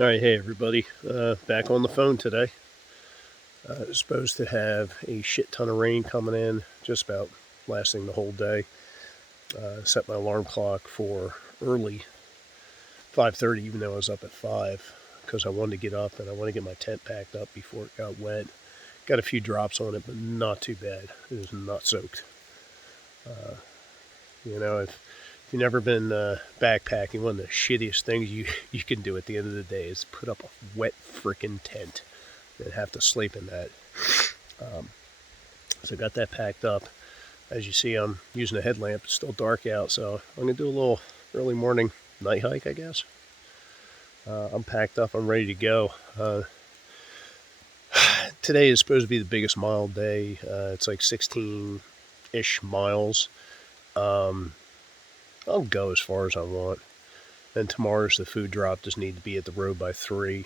All right, hey everybody, back on the phone today. Supposed to have a shit ton of rain coming in, just about lasting the whole day. Set my alarm clock for early 5:30, even though I was up at 5, because I wanted to get up and I want to get my tent packed up before it got wet. Got a few drops on it, but not too bad. It was not soaked. If you've never been backpacking, one of the shittiest things you can do at the end of the day is put up a wet frickin' tent and have to sleep in that. So I got that packed up. As you see, I'm using a headlamp. It's still dark out, so I'm going to do a little early morning night hike, I guess. I'm packed up. I'm ready to go. Today is supposed to be the biggest mile day. It's like 16-ish miles. I'll go as far as I want. And tomorrow's the food drop. Just need to be at the road by 3,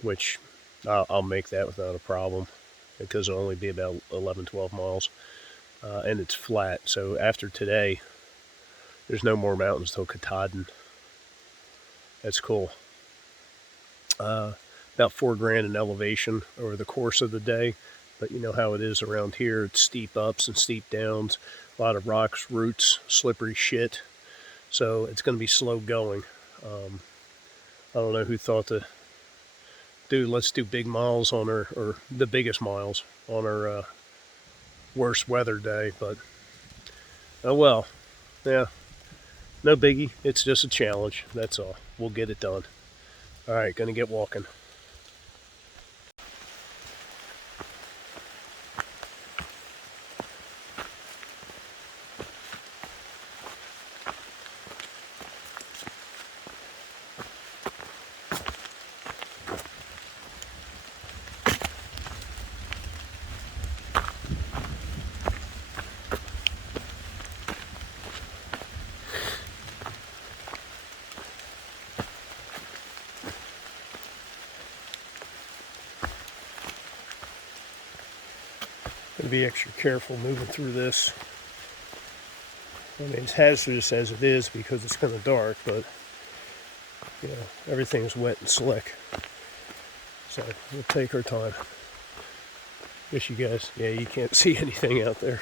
which I'll make that without a problem, because it'll only be about 11, 12 miles. And it's flat. So after today, there's no more mountains till Katahdin. That's cool. About $4,000 in elevation over the course of the day. But you know how it is around here. It's steep ups and steep downs. A lot of rocks, roots, slippery shit. So it's going to be slow going. I don't know who thought to let's do big miles on or the biggest miles on our worst weather day, but oh well. Yeah, no biggie. It's just a challenge. That's all. We'll get it done. All right, gonna get walking. Gotta be extra careful moving through this. I mean, it's hazardous as it is because it's kind of dark, but you know, everything's wet and slick. So we'll take our time. Guess you guys, yeah, you can't see anything out there.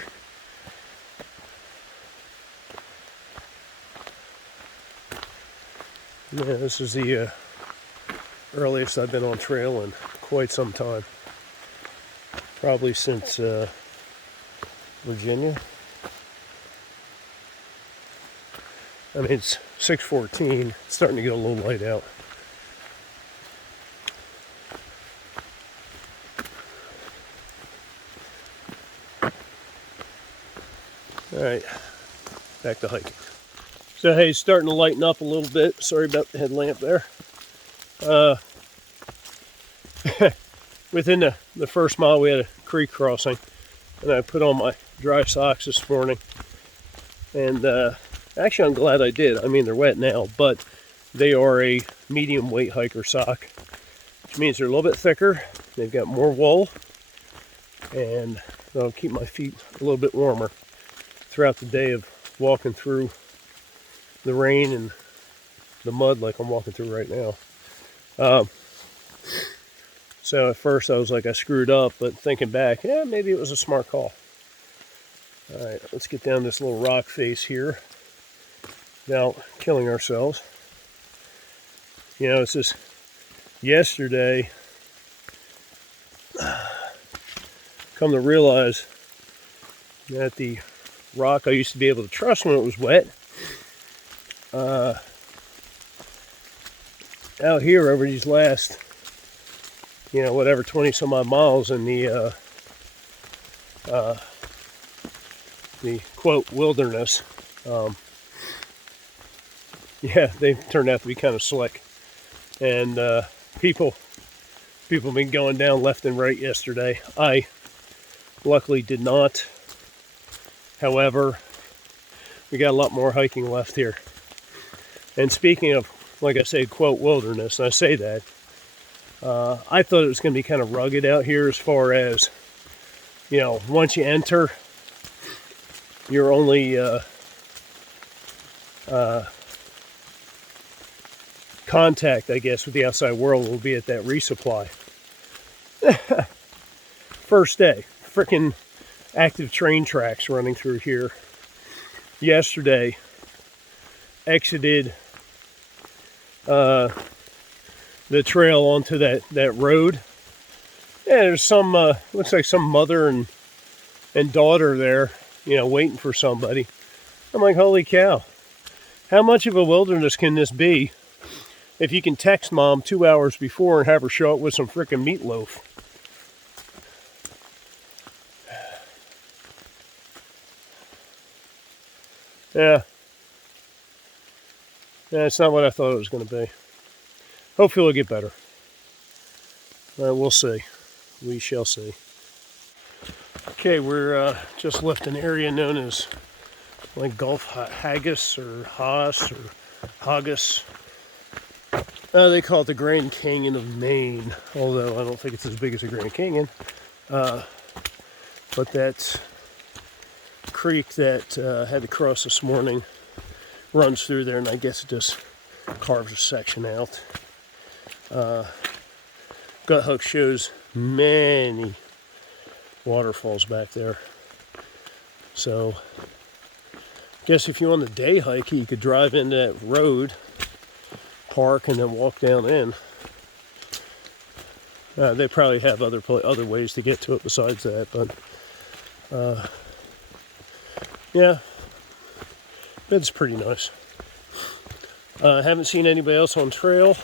Yeah, this is the earliest I've been on trail in quite some time. Probably since Virginia. I mean, it's 6:14. It's starting to get a little light out. All right, back to hiking. So hey, starting to lighten up a little bit. Sorry about the headlamp there. Within the first mile, we had a creek crossing, and I put on my dry socks this morning. And actually, I'm glad I did. I mean, they're wet now, but they are a medium weight hiker sock, which means they're a little bit thicker. They've got more wool, and they'll keep my feet a little bit warmer throughout the day of walking through the rain and the mud like I'm walking through right now. So at first I was like, I screwed up, but thinking back, yeah, maybe it was a smart call. All right, let's get down this little rock face here without killing ourselves. You know, it's just yesterday, come to realize that the rock I used to be able to trust when it was wet, out here over these last, 20 some odd miles in the quote wilderness, they turned out to be kind of slick, and people have been going down left and right yesterday. I luckily did not. However, we got a lot more hiking left here. And speaking of, like I say, quote wilderness, and I say that, I thought it was going to be kind of rugged out here as far as, once you enter, you're only contact, I guess, with the outside world will be at that resupply. First day, freaking active train tracks running through here. Yesterday, exited the trail onto that road. Yeah, there's some, looks like some mother and daughter there, you know, waiting for somebody. I'm like, holy cow. How much of a wilderness can this be if you can text mom 2 hours before and have her show up with some frickin' meatloaf? Yeah. Yeah, it's not what I thought it was going to be. Hopefully it'll get better. We'll see. We shall see. Okay, we're just left an area known as like Gulf Haggis or Haas or Haggis. They call it the Grand Canyon of Maine, although I don't think it's as big as the Grand Canyon. But that creek that had to cross this morning runs through there, and I guess it just carves a section out. Gut Hook shows many waterfalls back there. So, I guess if you want a day hike, you could drive into that road, park, and then walk down in. They probably have other ways to get to it besides that, but yeah, it's pretty nice. I haven't seen anybody else on trail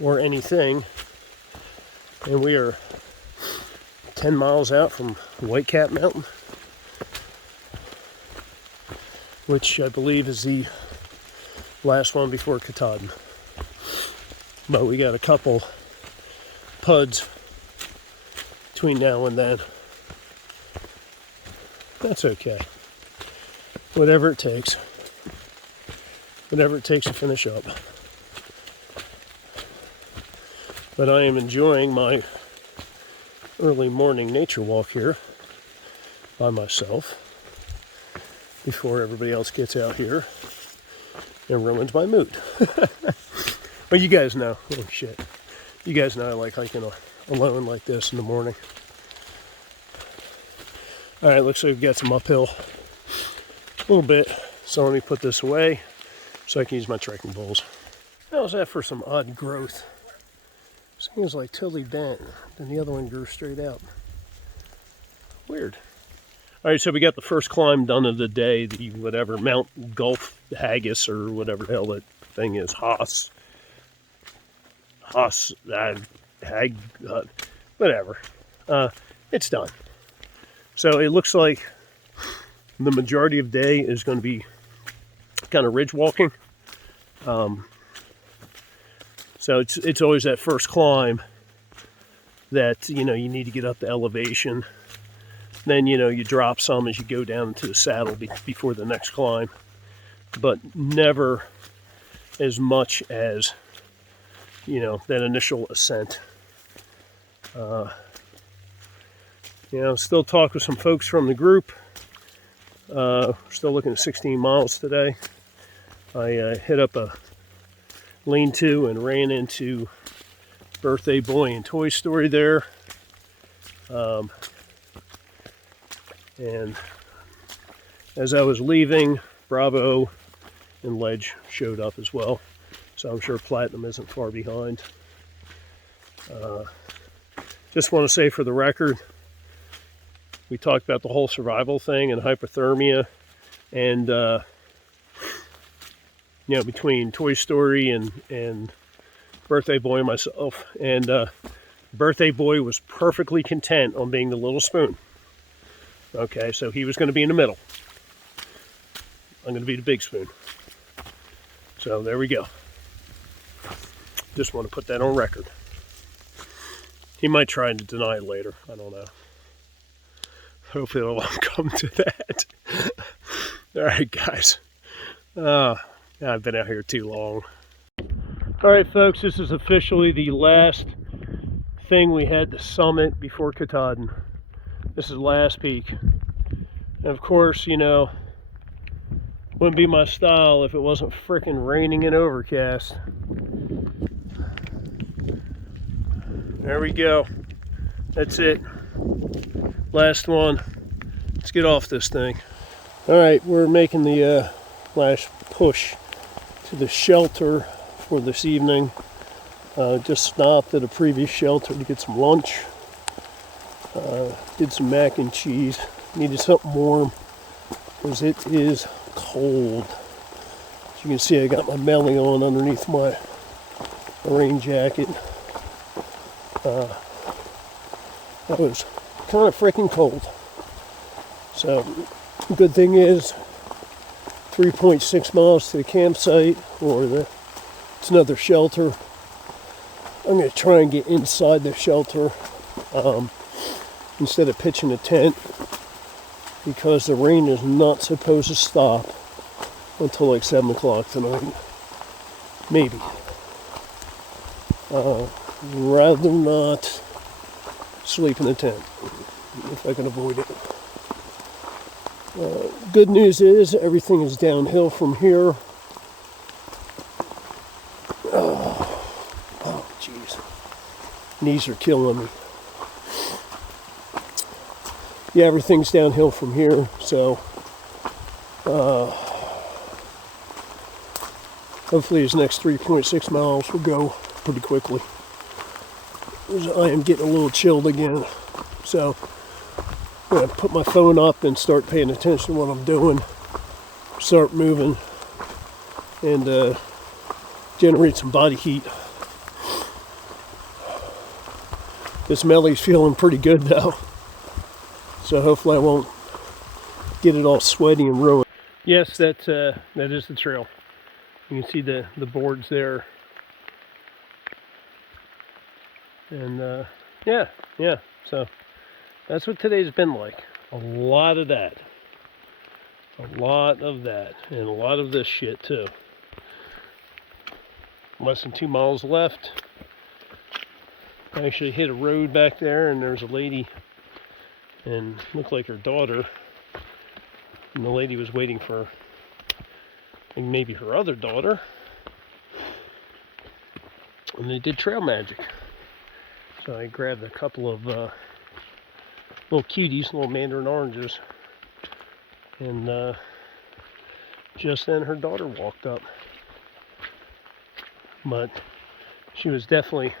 or anything, and we are 10 miles out from Whitecap Mountain, which I believe is the last one before Katahdin. But we got a couple puds between now and then. That's okay. Whatever it takes. Whatever it takes to finish up. But I am enjoying my early morning nature walk here by myself before everybody else gets out here and ruins my mood. But you guys know, oh shit, you guys know I like hiking alone like this in the morning. Alright, looks like we've got some uphill a little bit, so let me put this away so I can use my trekking poles. How's that for some odd growth? Seems like totally bent, then the other one grew straight out. Weird. Alright, so we got the first climb done of the day, the whatever, Mount Gulf Haggis or whatever the hell that thing is, Haas, whatever. It's done. So it looks like the majority of the day is going to be kind of ridge walking. So it's always that first climb that, you know, you need to get up the elevation. Then, you know, you drop some as you go down into the saddle before the next climb. But never as much as, you know, that initial ascent. You know, still talk with some folks from the group. Still looking at 16 miles today. I hit up a lean-to and ran into Birthday Boy and Toy Story there. And as I was leaving, Bravo and Ledge showed up as well. So I'm sure Platinum isn't far behind. Just want to say for the record, we talked about the whole survival thing and hypothermia, and you know, between Toy Story and Birthday Boy and myself, and Birthday Boy was perfectly content on being the little spoon. Okay, so he was going to be in the middle. I'm going to be the big spoon. So there we go. Just want to put that on record. He might try to deny it later. I don't know. Hopefully it won't come to that. All right, guys. I've been out here too long. All right, folks, this is officially the last thing we had to summit before Katahdin. This is the last peak. And of course, you know, Wouldn't be my style if it wasn't frickin' raining and overcast. There we go. That's it. Last one. Let's get off this thing. Alright, we're making the last push to the shelter for this evening. Just stopped at a previous shelter to get some lunch. Did some mac and cheese. Needed something warm because it is cold. As you can see, I got my belly on underneath my rain jacket. That was kind of freaking cold. So, good thing is 3.6 miles to the campsite, or it's another shelter. I'm going to try and get inside the shelter instead of pitching a tent, because the rain is not supposed to stop until like 7 o'clock tonight. Maybe. Rather not sleep in the tent if I can avoid it. Good news is everything is downhill from here. Oh, jeez. Knees are killing me. Yeah, everything's downhill from here, so hopefully these next 3.6 miles will go pretty quickly. I am getting a little chilled again, so I'm going to put my phone up and start paying attention to what I'm doing, start moving, and generate some body heat. This Melly's feeling pretty good though, so hopefully I won't get it all sweaty and ruined. Yes, that is the trail. You can see the boards there. And yeah, so that's what today's been like. A lot of that. A lot of that. And a lot of this shit too. Less than 2 miles left. I actually hit a road back there, and there's a lady, and looked like her daughter. And the lady was waiting for, I think, maybe her other daughter. And they did trail magic. So I grabbed a couple of little cuties, little mandarin oranges, and just then her daughter walked up. But she was definitely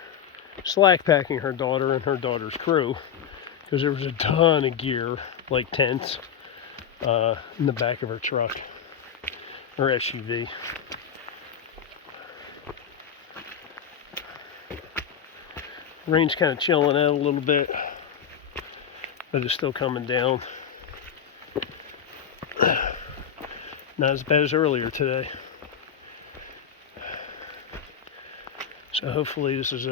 slack packing her daughter and her daughter's crew, because there was a ton of gear, like tents, in the back of her truck, or SUV. Rain's kind of chilling out a little bit, but it's still coming down. Not as bad as earlier today. So hopefully this is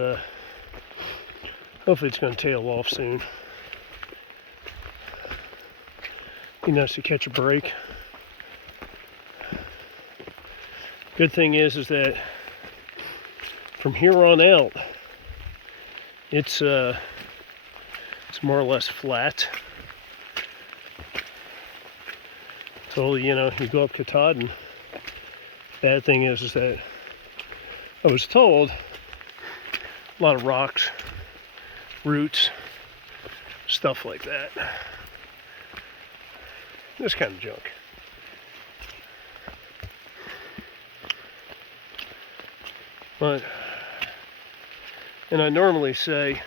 hopefully it's going to tail off soon. Be nice to catch a break. Good thing is that from here on out, it's more or less flat. So, you know, you go up Katahdin. Bad thing is that I was told a lot of rocks, roots, stuff like that. This kind of junk. But, and I normally say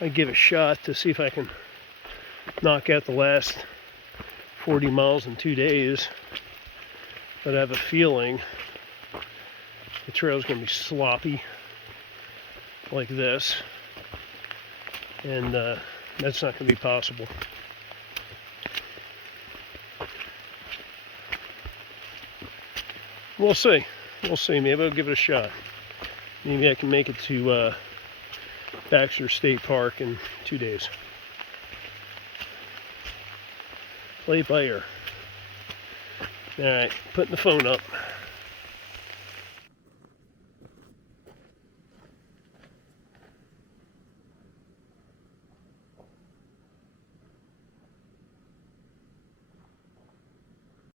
I give a shot to see if I can knock out the last 40 miles in 2 days. But I have a feeling the trail's going to be sloppy like this, and that's not going to be possible. We'll see. We'll see. Maybe I'll give it a shot. Maybe I can make it to Baxter State Park in 2 days. Play it by ear. Alright, putting the phone up.